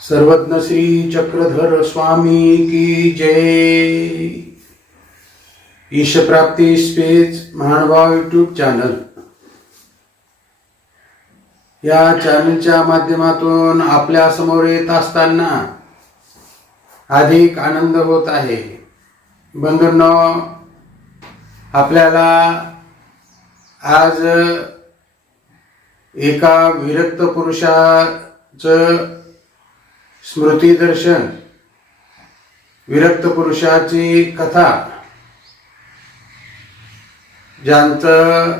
सर्वज्ञ श्री चक्रधर स्वामी की जय। ईश प्राप्ती स्पेस महानुभाव यूट्यूब चॅनल। या चॅनलच्या माध्यमातून आपल्यासमोर येत असताना अधिक आनंद होत आहे. बंधूंनो आपल्याला आज एका विरक्त पुरुषाचं स्मृती दर्शन विरक्त पुरुषाची कथा ज्यांचं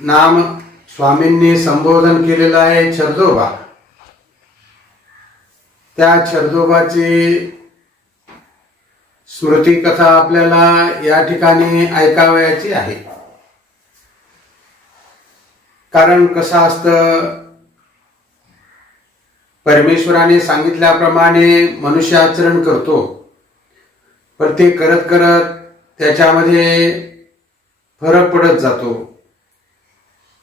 नाम स्वामींनी संबोधन केलेलं आहे छर्दोबा. त्या छर्दोबाची स्मृती कथा आपल्याला या ठिकाणी ऐकावयाची आहे. कारण कसं असतं परमेश्वराने सांगितल्याप्रमाणे मनुष्य आचरण करतो. पण ते करत करत त्याच्यामध्ये फरक पडत जातो.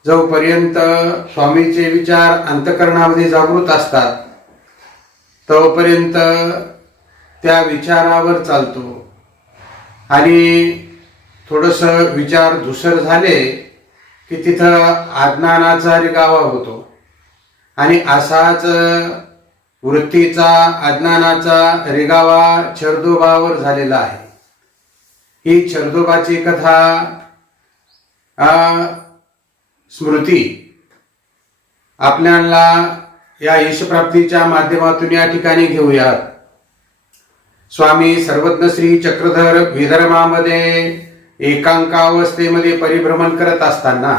जोपर्यंत स्वामीचे विचार अंतकरणामध्ये जागृत असतात तोपर्यंत त्या विचारावर चालतो. आणि थोडस विचार धुसर झाले की तिथं अज्ञानाचा रिगावा होतो. आणि असाच वृत्तीचा अज्ञानाचा रेगावा छरदोबावर झालेला आहे. ही छरदोबाची कथा स्मृती आपल्याला या यशप्राप्तीच्या माध्यमातून या ठिकाणी घेऊयात. स्वामी सर्वज्ञ श्री चक्रधर विधर्मामध्ये एकांकावस्थेमध्ये परिभ्रमण करत असताना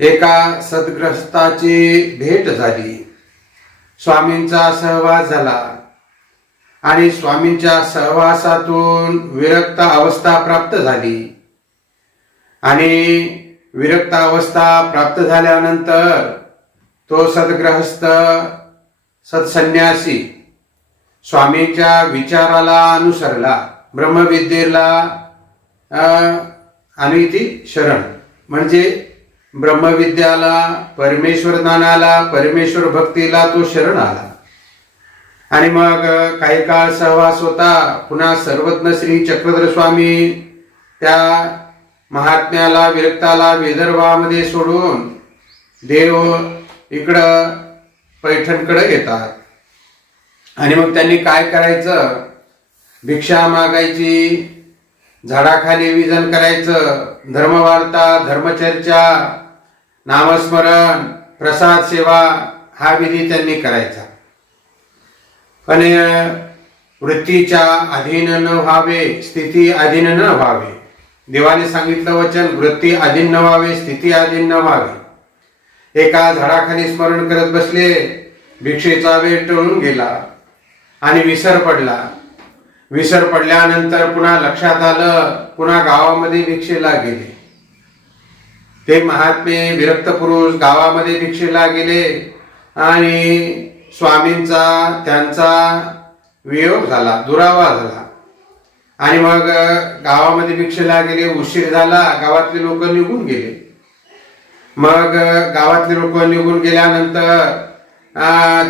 एका सद्ग्रस्ताची भेट झाली. स्वामींचा सहवास झाला. आणि स्वामींच्या सहवासातून विरक्त अवस्था प्राप्त झाली. आणि विरक्त अवस्था प्राप्त झाल्यानंतर तो सद्ग्रहस्थ सत्सन्यासी स्वामीच्या विचाराला अनुसरला. ब्रह्मविद्येला आणि ती शरण. म्हणजे ब्रह्मविद्याला परमेश्वर ज्ञानाला परमेश्वर भक्तीला तो शरण आला. आणि मग काही काळ सहवास होता पुन्हा सर्वज्ञ श्री चक्रधर स्वामी त्या महात्म्याला विरक्ताला विदर्भामध्ये सोडून देव इकडं पैठणकडे येतात. आणि मग त्यांनी काय करायचं? भिक्षा मागायची झाडाखाली विजन करायचं. धर्मवार्ता धर्मचर्चा नामस्मरण प्रसाद सेवा हा विधी त्यांनी करायचा. पण वृत्तीच्या अधीन न व्हावे स्थिती अधीन न व्हावे. देवाने सांगितलं वचन वृत्ती अधीन न व्हावे स्थिती अधीन न व्हावे. एका झाडाखाली स्मरण करत बसले भिक्षेचा वेळ टळून गेला आणि विसर पडला. विसर पडल्यानंतर पुन्हा लक्षात आलं पुन्हा गावामध्ये भिक्षेला गेले. ते महात्मे विरक्त पुरुष गावामध्ये भिक्षेला गेले आणि स्वामींचा त्यांचा वियोग झाला दुरावा झाला. आणि मग गावामध्ये भिक्षेला गेले उशीर झाला गावातले लोक निघून गेले. मग गावातले लोक निघून गेल्यानंतर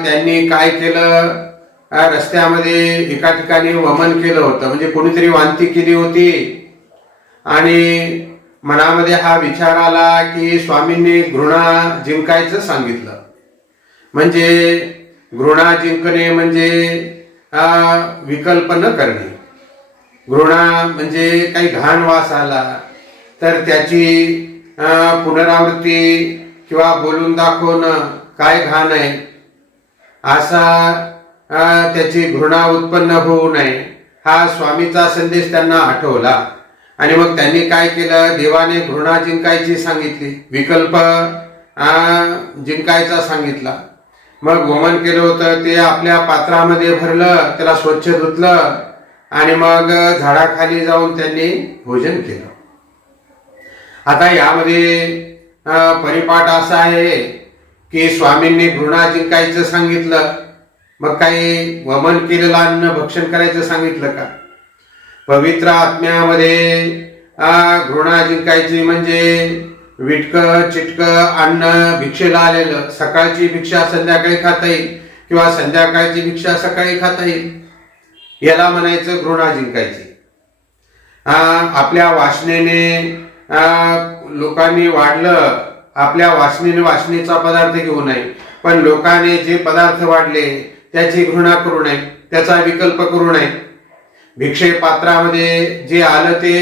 त्यांनी काय केलं? रस्त्यामध्ये एका ठिकाणी वमन केलं होतं. म्हणजे कोणीतरी वांती केली होती. आणि मनामध्ये हा विचार आला की स्वामींनी घृणा जिंकायचं सांगितलं. म्हणजे घृणा जिंकणे म्हणजे विकल्प न करणे. घृणा म्हणजे काही घाण वास आला तर त्याची पुनरावृत्ती किंवा बोलून दाखवणं काय घाण आहे? असा त्याची घृणा उत्पन्न होऊ नये. हा स्वामीचा संदेश त्यांना आठवला. आणि मग त्यांनी काय केलं? देवाने घृणा जिंकायची सांगितली. विकल्प जिंकायचा सांगितला. मग वमन केलं होतं ते आपल्या पात्रामध्ये भरलं त्याला स्वच्छ धुतलं आणि मग झाडाखाली जाऊन त्यांनी भोजन केलं. आता यामध्ये परिपाठ असा आहे की स्वामींनी घृणा जिंकायचं सांगितलं. मग काही वमन केलेलं अन्न भक्षण करायचं सांगितलं का? पवित्र आत्म्यामध्ये घृणा जिंकायची म्हणजे विटक चिटक अन्न भिक्षेला आलेलं. सकाळची भिक्षा संध्याकाळी खाता येईल किंवा संध्याकाळची भिक्षा सकाळी खाता येईल? याला म्हणायचं घृणा जिंकायची. आपल्या वासनेने लोकांनी वाढलं. आपल्या वासनेने वासनेचा पदार्थ घेऊ नये. पण लोकांनी जे पदार्थ वाढले त्याची घृणा करू नये त्याचा विकल्प करू नये. भिक्षे पात्रामध्ये जे आलं ते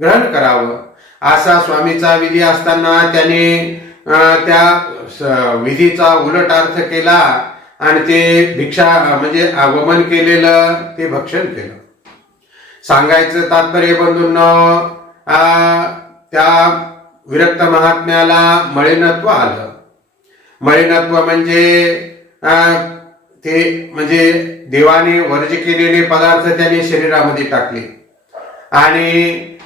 ग्रहण करावं. असा स्वामीचा विधी असताना त्याने अं, त्या विधीचा उलट अर्थ केला आणि ते भिक्षा म्हणजे आगमन केलेलं ते भक्षण केलं. सांगायचं तात्पर्य बंधूंना त्या विरक्त महात्म्याला मळिनत्व आलं. मळिनत्व म्हणजे ते म्हणजे देवाने वर्ज केलेले पदार्थ त्याने शरीरामध्ये टाकले. आणि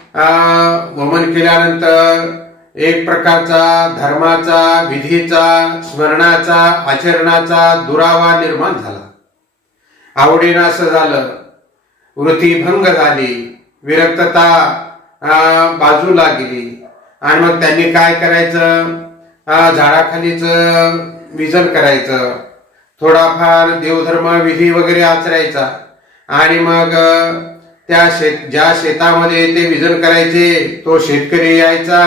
वमन केल्यानंतर एक प्रकारचा धर्माचा विधीचा स्मरणाचा आचरणाचा दुरावा निर्माण झाला. आवडीनं असं झालं वृत्तीभंग झाली विरक्तता बाजूला गेली. आणि मग त्यांनी काय करायचं? झाडाखालीच विजन करायचं. थोडाफार देवधर्म विधी वगैरे आचरायचा. आणि मग त्या शेत ज्या शेतामध्ये ते विजन करायचे तो शेतकरी यायचा.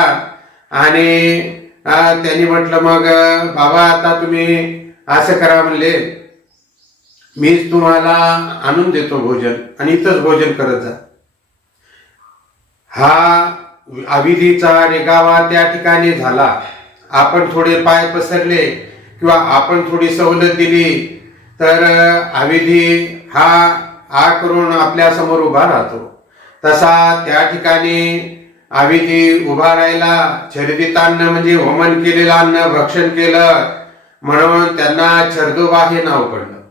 आणि त्यांनी म्हटलं मग बाबा आता तुम्ही असं करा म्हणले. मीच तुम्हाला आणून देतो भोजन आणि इथंच भोजन करत जा. हा अविधीचा निगावा त्या ठिकाणी झाला. आपण थोडे पाय पसरले. किंवा आपण थोडी सवलत दिली तर अविधी हा आ करून आपल्यासमोर उभा राहतो. तसा त्या ठिकाणी अविधी उभा राहिला छर्दित अन्न म्हणजे होमन केलेलं अन्न भक्षण केलं म्हणून त्यांना छर्दोबा हे नाव पडलं.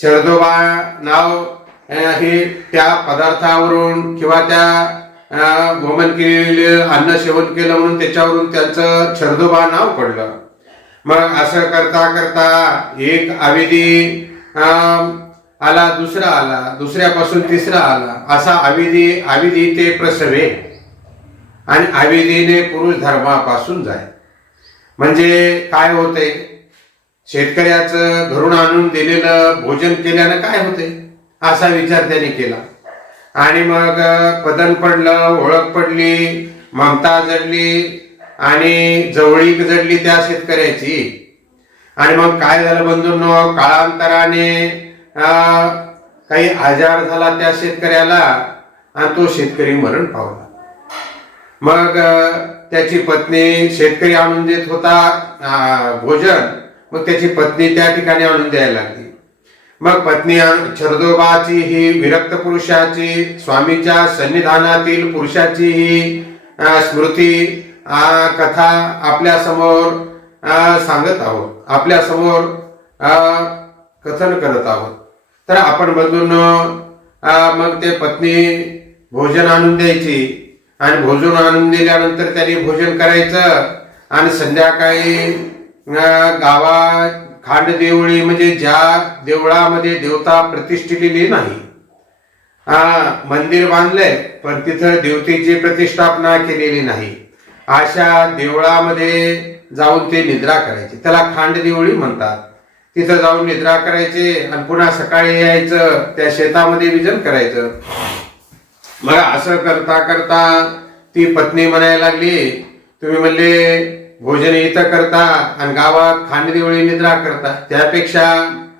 चरदोबा नाव हे त्या पदार्थावरून किंवा त्या वमन केलेलं अन्न सेवन केलं म्हणून त्याच्यावरून त्यांचं छरदोबा नाव पडलं. मग असं करता करता एक अविधी आला दुसरा आला दुसऱ्यापासून तिसरा आला. असा अविधी अविधी ते प्रसवे. आणि अविधीने पुरुष धर्मापासून जाय. म्हणजे काय होते? शेतकऱ्याचं घरून आणून दिलेलं भोजन केल्यानं काय होते? असा विचार त्याने केला. आणि मग पदन पडलं ओळख पडली ममता जडली आणि जवळीक जडली त्या शेतकऱ्याची. आणि मग काय झालं बंधूंनो? काळांतराने अं, काही आजार झाला त्या शेतकऱ्याला आणि तो शेतकरी मरण पावला. मग त्याची पत्नी शेतकरी आणून देत होता भोजन. मग त्याची पत्नी त्या ठिकाणी आणून द्यायला लागली. मग पत्नी छरदोबाची ही विरक्त पुरुषाची स्वामीच्या सन्निधानातील पुरुषाची ही स्मृती कथा आपल्यासमोर सांगत आहोत. आपल्यासमोर कथन करत आहोत. तर आपण बंधून मग ते पत्नी भोजन आणून द्यायची. आणि भोजन आणून दिल्यानंतर त्यांनी भोजन करायचं. आणि संध्याकाळी गावात खांड देवळी म्हणजे ज्या देवळामध्ये देवता प्रतिष्ठिलेली नाही. मंदिर बांधलंय पण तिथं देवतेची प्रतिष्ठापना केलेली नाही. अशा देवळामध्ये जाऊन ते निद्रा करायचे. त्याला खांड देवळी म्हणतात. तिथं जाऊन निद्रा करायचे आणि पुन्हा सकाळी यायचं त्या शेतामध्ये विजन करायचं. मग असं करता करता ती पत्नी म्हणायला लागली तुम्ही म्हणले भोजन इथं करता आणि गावात खांडदेवळी निद्रा करता. त्यापेक्षा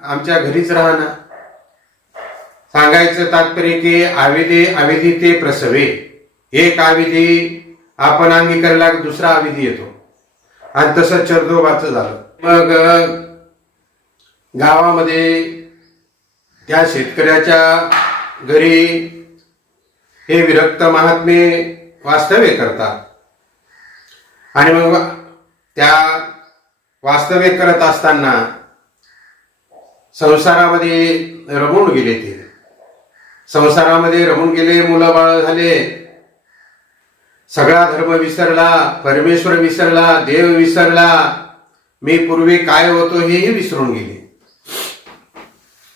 आमच्या घरीच राहा ना. सांगायचं तात्पर्य की आविधी अविधी ते प्रसवे. एक आविधी आपण अंगीकारला दुसरा अविधी येतो. आणि तसं चर्दोबाचं झालं. मग गावामध्ये त्या शेतकऱ्याच्या घरी हे विरक्त महात्मे वास्तव्य करतात. आणि मग त्या वास्तव्य करत असताना संसारामध्ये रमून गेले ते. संसारामध्ये रमून गेले मुलं बाळ झाले सगळा धर्म विसरला परमेश्वर विसरला देव विसरला मी पूर्वी काय होतो हेही विसरून गेले.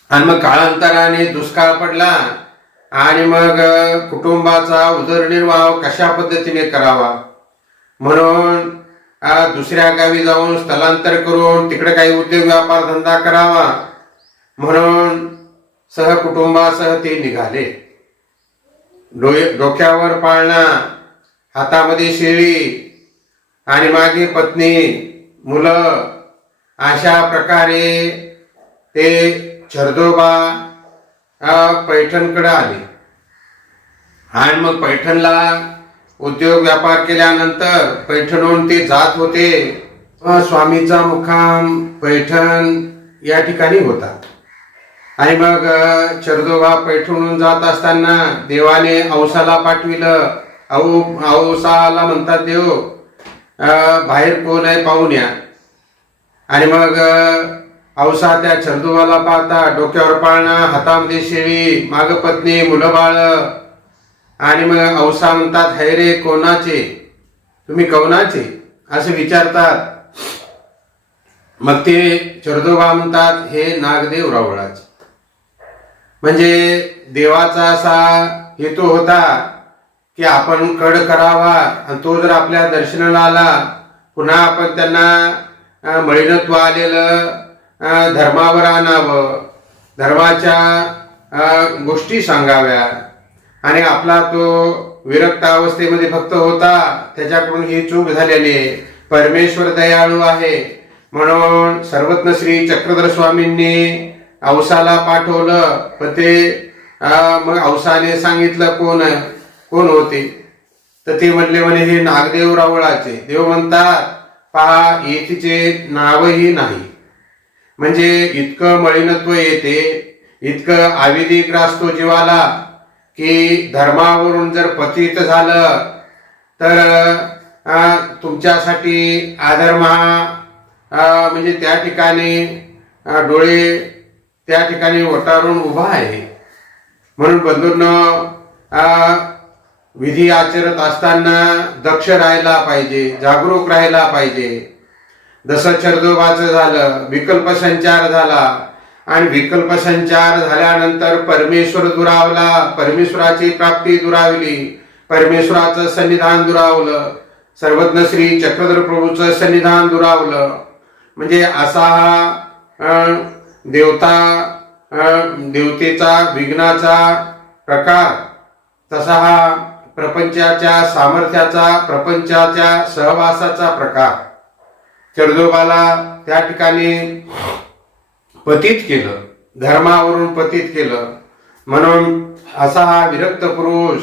आणि मग काळांतराने दुष्काळ पडला आणि मग कुटुंबाचा उदरनिर्वाह कशा पद्धतीने करावा? म्हणून दुसऱ्या गावी जाऊन स्थलांतर करून तिकडे काही उद्योग व्यापार धंदा करावा. म्हणून सहकुटुंबासह ते निघाले. डोळे डोक्यावर पाळणा. हातामध्ये शेळी आणि मागे पत्नी मुलं अशा प्रकारे ते छरदोबा पैठणकडे आले. आणि मग पैठणला उद्योग व्यापार केल्यानंतर पैठणहून ते जात होते. स्वामीचा मुक्काम पैठण या ठिकाणी होता. आणि मग चरदोबा पैठणहून जात असताना देवाने औसाला पाठविलं. अहो औसाला म्हणतात देव हो. बाहेर कोण आहे पाहून या. आणि मग औसा त्या छंदुबाला पाहता डोक्यावर पाळणा हातामध्ये शेळी माग पत्नी मुलं बाळ. आणि मग औसा म्हणतात है रे कोणाचे? तुम्ही कवनाचे? असे विचारतात. मग ते चर्दोबा म्हणतात हे नागदेव रावळाचे. म्हणजे देवाचा असा हेतू होता. की आपण कड करावा. आणि तो जर आपल्या दर्शनाला आला पुन्हा आपण त्यांना अं, मळीनत्व आलेलं धर्मावर आणावं. धर्माच्या गोष्टी सांगाव्या. आणि आपला तो विरक्त अवस्थेमध्ये फक्त होता त्याच्याकडून ही चूक झालेली आहे. परमेश्वर दयाळू आहे. म्हणून सर्वज्ञ श्री चक्रधर स्वामींनी औसाला पाठवलं. पण ते मग औसाने सांगितलं कोण? कोण होते? तर ते म्हणले म्हणे हे नागदेव रावळाचे. देव म्हणतात पहा येतीचे नावही नाही. म्हणजे इतकं मळीनत्व येते इतकं आविधी ग्रासतो जीवाला की धर्मावरून जर पतित झालं तर तुमच्यासाठी आधर्म हा म्हणजे त्या ठिकाणी डोळे त्या ठिकाणी वटारून उभा आहे. म्हणून बंधूंना विधी आचरत असताना दक्ष राहायला पाहिजे जागरूक राहायला पाहिजे. जसं चर्दोबाचं झालं विकल्प संचार झाला. आणि विकल्प संचार झाल्यानंतर परमेश्वर दुरावला परमेश्वराची प्राप्ती दुरावली परमेश्वराचं सन्निधान दुरावलं सर्वज्ञ श्री चक्रधर प्रभूचं सन्निधान दुरावलं. म्हणजे असा हा देवता देवतेचा विघ्नाचा प्रकार तसा हा प्रपंचाच्या सामर्थ्याचा प्रपंचाच्या सहवासाचा प्रकार. चरदोबाला त्या ठिकाणी पतित केलं धर्मावरून पतित केलं. म्हणून असा हा विरक्त पुरुष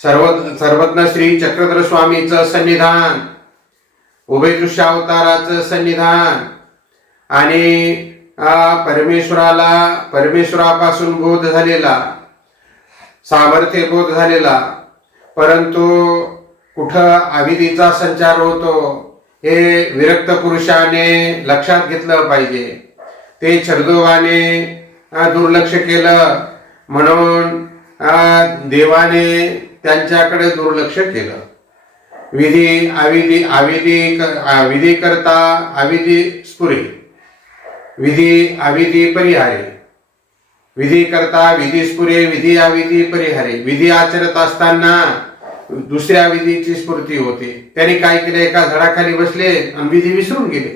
सर्व सर्वज्ञ श्री चक्रधर स्वामीचं सन्निधान उभय अवताराचं सन्निधान आणि परमेश्वराला परमेश्वरापासून बोध झालेला सामर्थ्य बोध झालेला परंतु कुठं अविधीचा संचार होतो हे विरक्त पुरुषाने लक्षात घेतलं पाहिजे. ते छर्दोवाने दुर्लक्ष केलं. म्हणून देवाने त्यांच्याकडे दुर्लक्ष केलं. विधी अविधी अविधी विधी करता अविधी स्फुरे. विधी अविधी परिहारी. विधी करता विधी स्फुरे विधी अविधी परिहरे विधी आचरत असताना दुसऱ्या विधीची स्फूर्ती होते. त्यांनी काय केलं? एका झाडाखाली बसले आणि विधी विसरून गेले.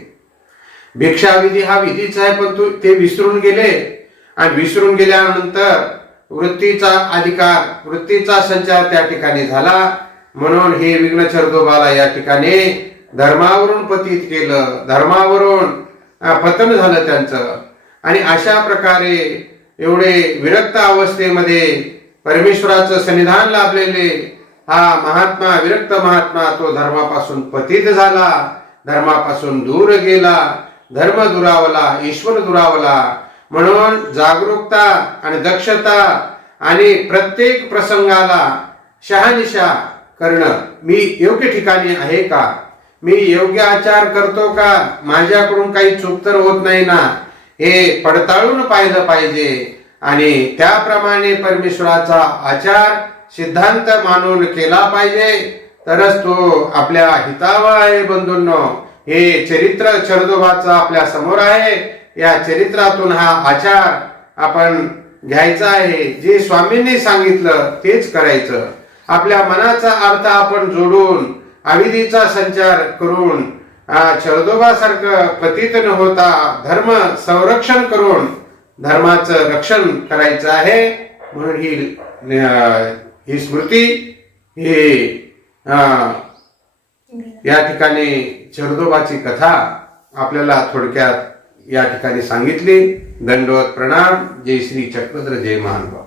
भिक्षा विधी हा विधीच आहे पण तू ते विसरून गेले. आणि विसरून गेल्यानंतर वृत्तीचा अधिकार वृत्तीचा संचार त्या ठिकाणी झाला. म्हणून हे विघ्न छरदोबाला या ठिकाणी धर्मावरून पतित केलं. धर्मावरून पतन झालं त्यांचं. आणि अशा प्रकारे एवढे विरक्त अवस्थेमध्ये परमेश्वराचं सन्निधान लाभलेले हा महात्मा विरक्त महात्मा तो धर्मापासून पतित झाला धर्मापासून दूर गेला धर्म दुरावला ईश्वर दुरावला. म्हणून जागरूकता आणि दक्षता आणि प्रत्येक प्रसंगाला शहानिशा करणं मी योग्य ठिकाणी आहे का? मी योग्य आचार करतो का? माझ्याकडून काही चूक तर होत नाही ना? हे पडताळून पाहिलं पाहिजे. आणि त्याप्रमाणे परमेश्वराचा आचार सिद्धांत मानून केला पाहिजे. तरच तो आपल्या हितावा आहे बंधूंनो. हे चरित्र चरदोबाचं आपल्यासमोर आहे. या चरित्रातून हा आचार आपण घ्यायचा आहे. जे स्वामींनी सांगितलं तेच करायचं. आपल्या मनाचा अर्थ आपण जोडून अविधीचा संचार करून छरदोबासारखं पतित न होता धर्म संरक्षण करून धर्माचं रक्षण करायचं आहे म्हणून ही ही स्मृती ही या ठिकाणी चरदोबाची कथा आपल्याला थोडक्यात या ठिकाणी सांगितली. दंडवत प्रणाम. जय श्री चक्रधर जय महानुभाव.